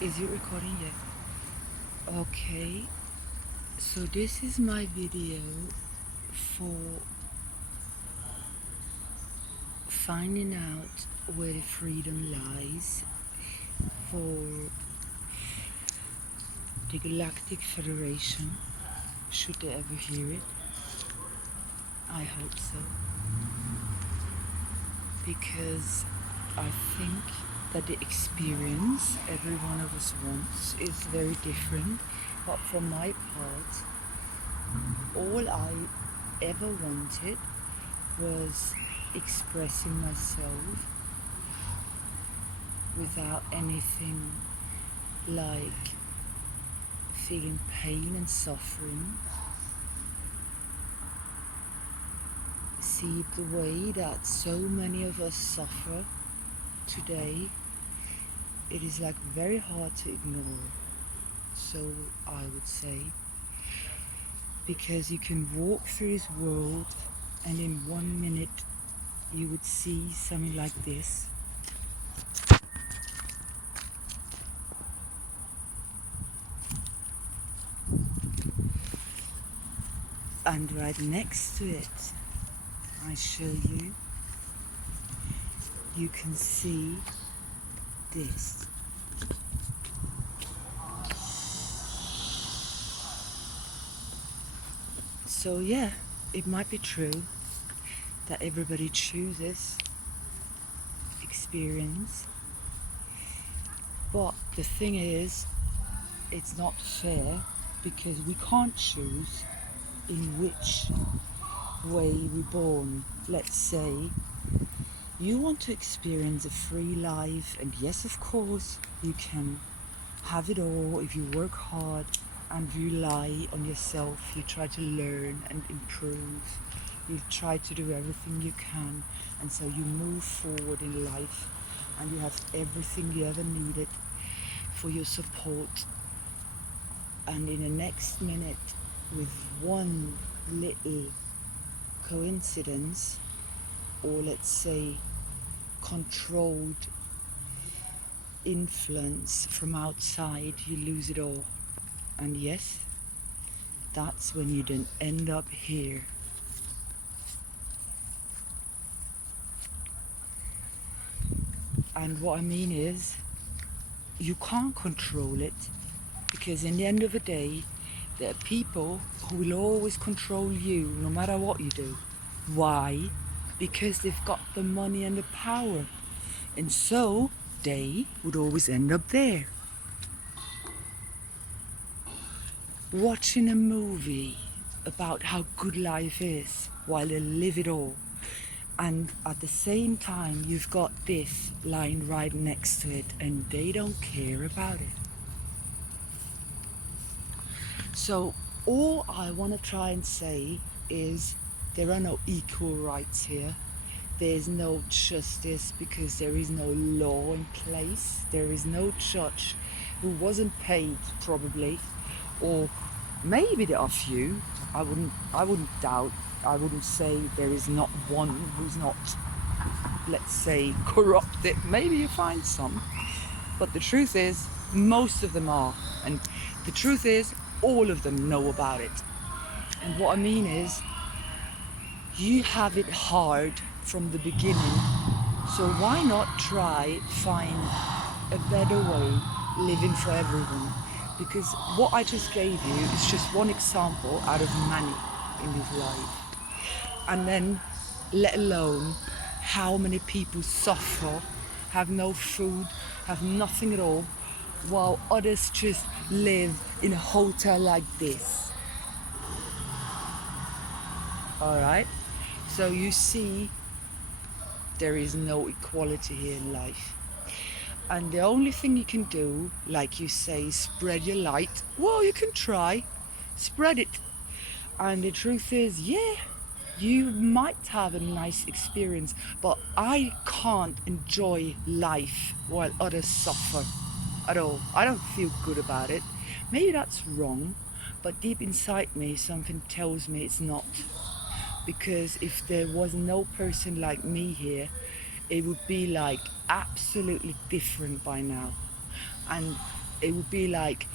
Is it recording yet? Okay, so this is my video for finding out where the freedom lies for the Galactic Federation, should they ever hear it. I hope so. Because I think that the experience every one of us wants is very different. But for my part, all I ever wanted was expressing myself without anything like feeling pain and suffering. See, the way that so many of us suffer today, it is like very hard to ignore. So I would say, because you can walk through this world and in 1 minute you would see something like this. And right next to it, I show you, you can see this. So yeah, it might be true that everybody chooses experience, but the thing is, it's not fair because we can't choose in which way we're born. Let's say you want to experience a free life, and yes, of course, you can have it all if you work hard and rely on yourself. You try to learn and improve. You try to do everything you can, and so you move forward in life, and you have everything you ever needed for your support. And in the next minute, with one little coincidence, or let's say controlled influence from outside, you lose it all. And yes, that's when you then end up here. And what I mean is, you can't control it, because in the end of the day, there are people who will always control you no matter what you do. Why? Because they've got the money and the power, and so they would always end up there. Watching a movie about how good life is while they live it all, and at the same time you've got this lying right next to it and they don't care about it. So all I want to try and say is, there are no equal rights here. There's no justice because there is no law in place. There is no judge who wasn't paid, probably, or maybe there are few. I wouldn't doubt. I wouldn't say there is not one who's not, let's say, corrupted. Maybe you find some, but the truth is, most of them are, and the truth is, all of them know about it. And what I mean is, you have it hard from the beginning, so why not try find a better way living for everyone? Because what I just gave you is just one example out of many in this life. And then, let alone how many people suffer, have no food, have nothing at all, while others just live in a hotel like this. Alright? So you see, there is no equality here in life. And the only thing you can do, like you say, spread your light. Well, you can try, spread it. And the truth is, yeah, you might have a nice experience, but I can't enjoy life while others suffer at all. I don't feel good about it. Maybe that's wrong, but deep inside me, something tells me it's not. Because if there was no person like me here, it would be like absolutely different by now. And it would be like,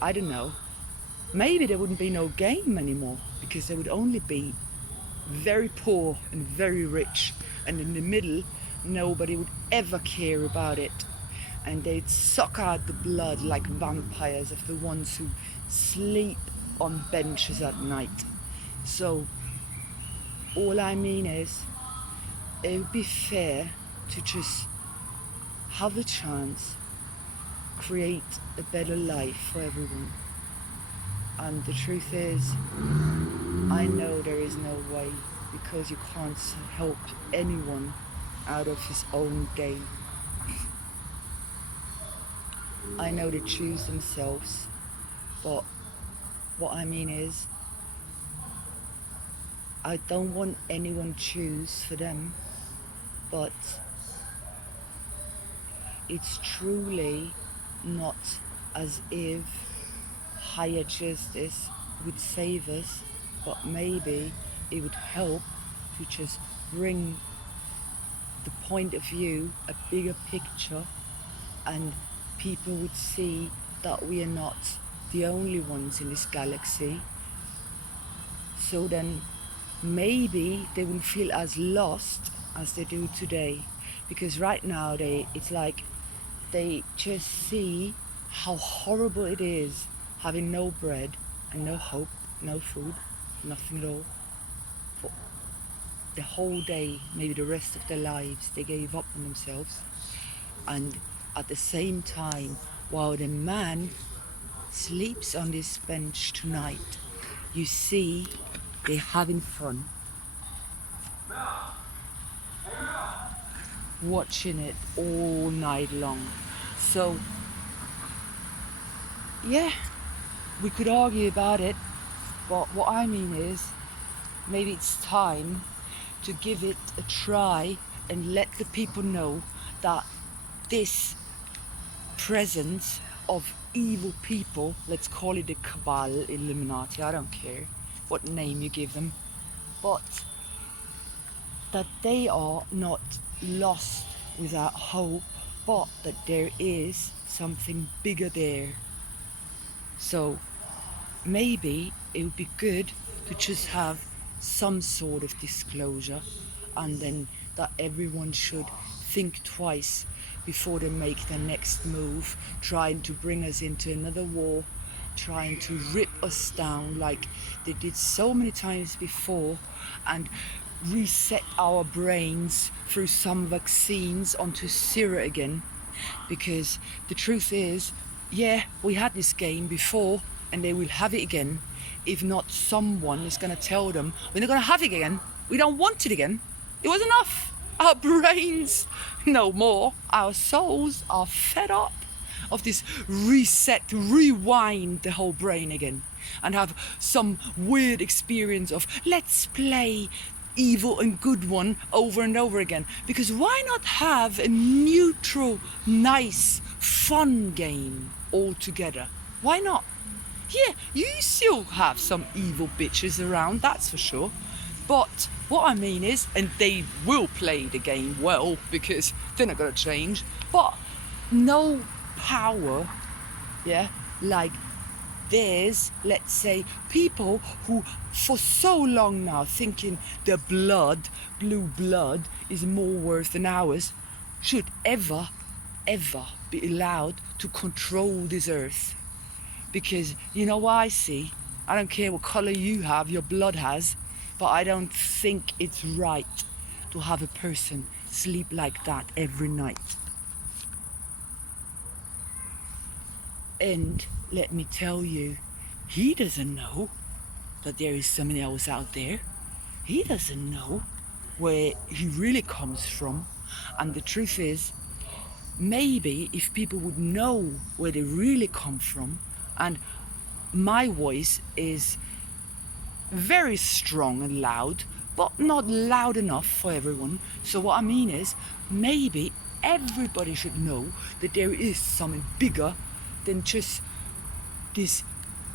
I don't know, maybe there wouldn't be no game anymore, because there would only be very poor and very rich, and in the middle nobody would ever care about it, and they'd suck out the blood like vampires of the ones who sleep on benches at night. So all I mean is, it would be fair to just have a chance, create a better life for everyone. And the truth is, I know there is no way, because you can't help anyone out of his own game. I know they choose themselves, but what I mean is, I don't want anyone choose for them, but it's truly not as if higher justice would save us, but maybe it would help to just bring the point of view, a bigger picture, and people would see that we are not the only ones in this galaxy. So then maybe they wouldn't feel as lost as they do today, because right now it's like they just see how horrible it is having no bread and no hope, no food, nothing at all. For the whole day, maybe the rest of their lives, they gave up on themselves. And at the same time, while the man sleeps on this bench tonight, you see they're having fun, watching it all night long. So yeah, we could argue about it, but what I mean is, maybe it's time to give it a try and let the people know that this presence of evil people, let's call it the Cabal, Illuminati, I don't care what name you give them, but that they are not lost without hope, but that there is something bigger there. So maybe it would be good to just have some sort of disclosure, and then that everyone should think twice before they make their next move, trying to bring us into another war, trying to rip us down like they did so many times before, and reset our brains through some vaccines onto Syria again. Because the truth is, yeah, we had this game before, and they will have it again. If not, someone is going to tell them, we're not going to have it again. We don't want it again. It was enough. Our brains, no more. Our souls are fed up of this reset, to rewind the whole brain again, and have some weird experience of, let's play evil and good one over and over again. Because why not have a neutral, nice, fun game altogether? Why not? Yeah, you still have some evil bitches around, that's for sure. But what I mean is, and they will play the game well, because they're not gonna change, but no power, yeah, like there's, let's say, people who for so long now thinking their blood, blue blood, is more worth than ours, should ever be allowed to control this earth. Because you know what I see? I don't care what colour you have, your blood has, but I don't think it's right to have a person sleep like that every night. And let me tell you, he doesn't know that there is something else out there. He doesn't know where he really comes from. And the truth is, maybe if people would know where they really come from, and my voice is very strong and loud, but not loud enough for everyone. So what I mean is, maybe everybody should know that there is something bigger than just this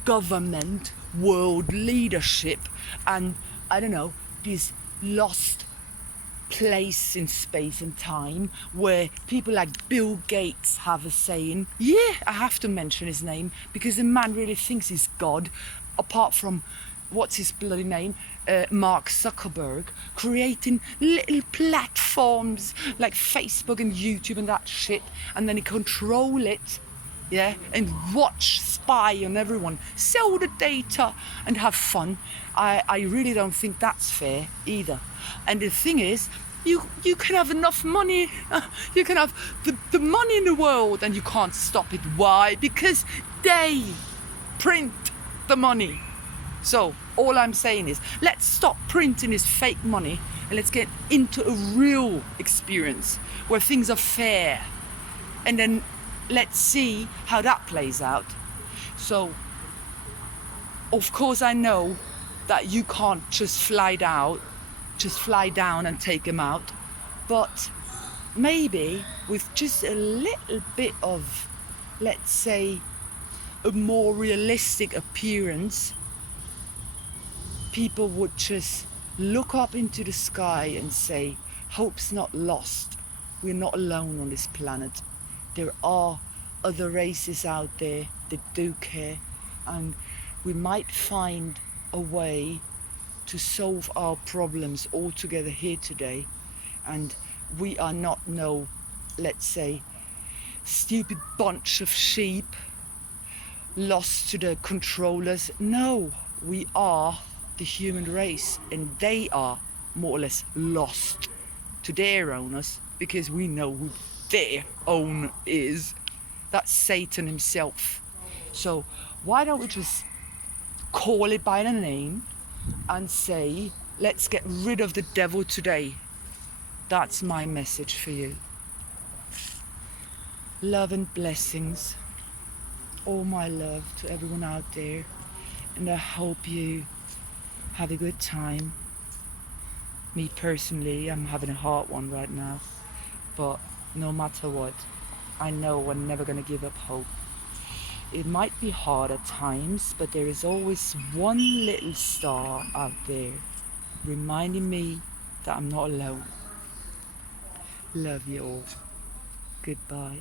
government, world leadership, and I don't know, these lost place in space and time where people like Bill Gates have a saying. Yeah, I have to mention his name because the man really thinks he's God, apart from what's his bloody name, Mark Zuckerberg, creating little platforms like Facebook and YouTube and that shit, and then he control it, yeah, and watch, spy on everyone, sell the data and have fun. I really don't think that's fair either. And the thing is, you can have enough money, you can have the money in the world and you can't stop it. Why? Because they print the money. So all I'm saying is, let's stop printing this fake money and let's get into a real experience where things are fair. And then let's see how that plays out. So, of course I know that you can't just fly down and take them out. But maybe with just a little bit of, let's say, a more realistic appearance, people would just look up into the sky and say, hope's not lost. We're not alone on this planet. There are other races out there that do care, and we might find a way to solve our problems all together here today. And we are not no, let's say, stupid bunch of sheep lost to the controllers. No, we are the human race, and they are more or less lost to their owners because we know who their owner is. That's Satan himself. So why don't we just call it by the name and say, let's get rid of the devil today. That's my message for you. Love and blessings. All my love to everyone out there, and I hope you have a good time. Me personally, I'm having a hard one right now, but no matter what, I know I'm never gonna give up hope. It might be hard at times, but there is always one little star out there reminding me that I'm not alone. Love you all. Goodbye.